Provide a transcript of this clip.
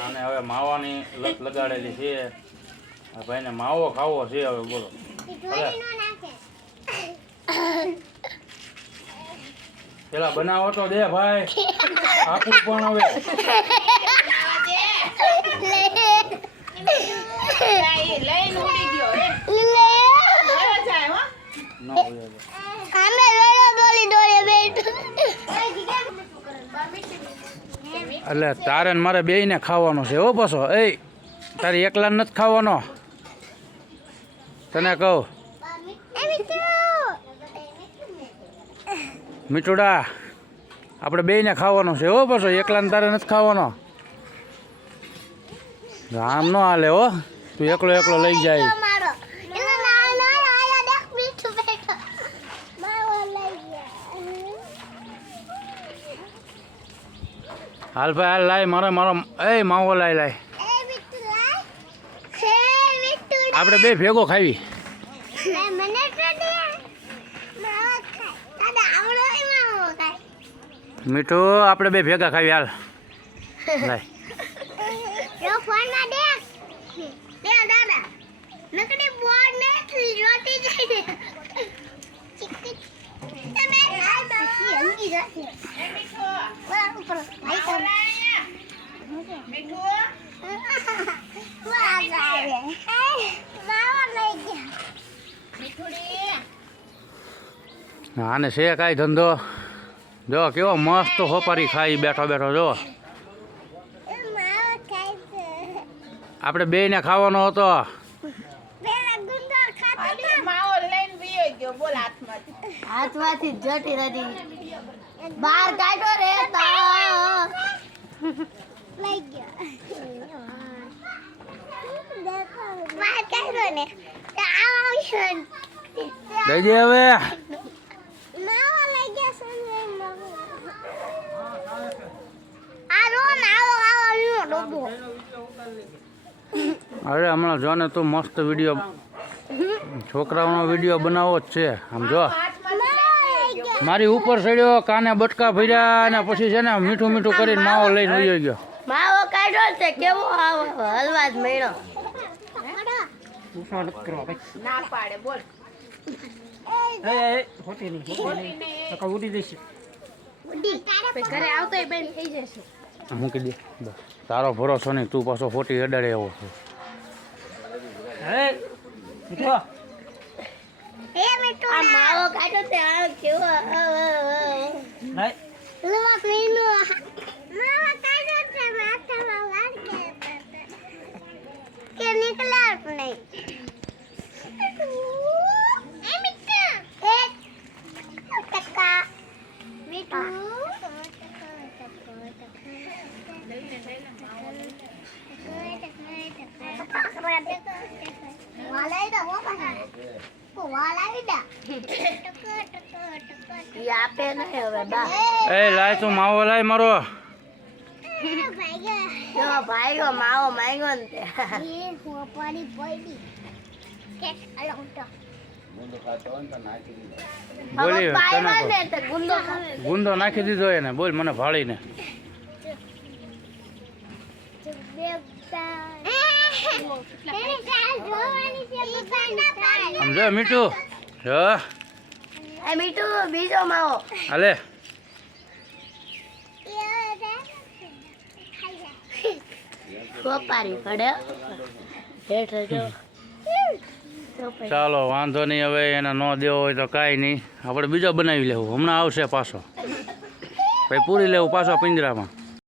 અને હવે માવાની લત લગાડેલી છે ભાઈને માવો ખાવો છે હવે બોલો પેલા બનાવો તો દે ભાઈ આપું પણ હવે એટલે તારે ને મારે બેયને ખાવાનું છે હો પાછો એ તારી એકલા નથી ખાવાનો તને કહું મીઠુડા આપણે બેયને ખાવાનું છે હો પાછો એકલાને તારે નથી ખાવાનો આમ ન હાલે હો તું એકલો એકલો લઈ જાય હાલ ભાઈ હાલ લાય મારો એ માવો લાય આપણે બે ભેગો ખાવી મીઠું આપણે બે ભેગા ખાવી હાલ લાય આને છે કાંઈ ધંધો જો કેવો મસ્ત હોપારી ખાઈ બેઠો બેઠો જો આપણે બેયને ખાવાનો હતો હાથમાંથી જટી રહી બહાર કાઢો રે લઈ ગયો ને દઈ દે હવે અરે હમણાં જો ને તું મસ્ત વિડીયો છોકરાઓનો વિડીયો બનાવો જ છે આમ જો મારી ઉપર ચડ્યો કાને બટકા ભર્યા અને પછી છે ને મીઠું મીઠું કરીને માવો લઈને લઈ ગયો માવો કાઢ્યો છે કેવો હલવા જ મળ્યો ના પાડે બોલ ઘરે આવતો બેન થઈ જશે મૂકી દે તારો ભરોસો નહીં તું પાછો ખોટી અડાડે એવો છે આ માવો કાઢો તે આ કેવો કે નીકળ્યા જ નહીં એ લાય તું માવો લાય મારો ભાઈ માવો માંગ્યો ને બોલી ગુંદો નાખી દીધો એને બોલ મને ભાળીને સમજો મીઠું મીઠું બીજો માવો હાલે સોપારી પડે ચાલો વાંધો નહીં હવે એને ન દેવો હોય તો કાંઈ નહીં આપણે બીજો બનાવી લેવું હમણાં આવશે પાછો પછી પૂરી લેવું પાછો પિંજરામાં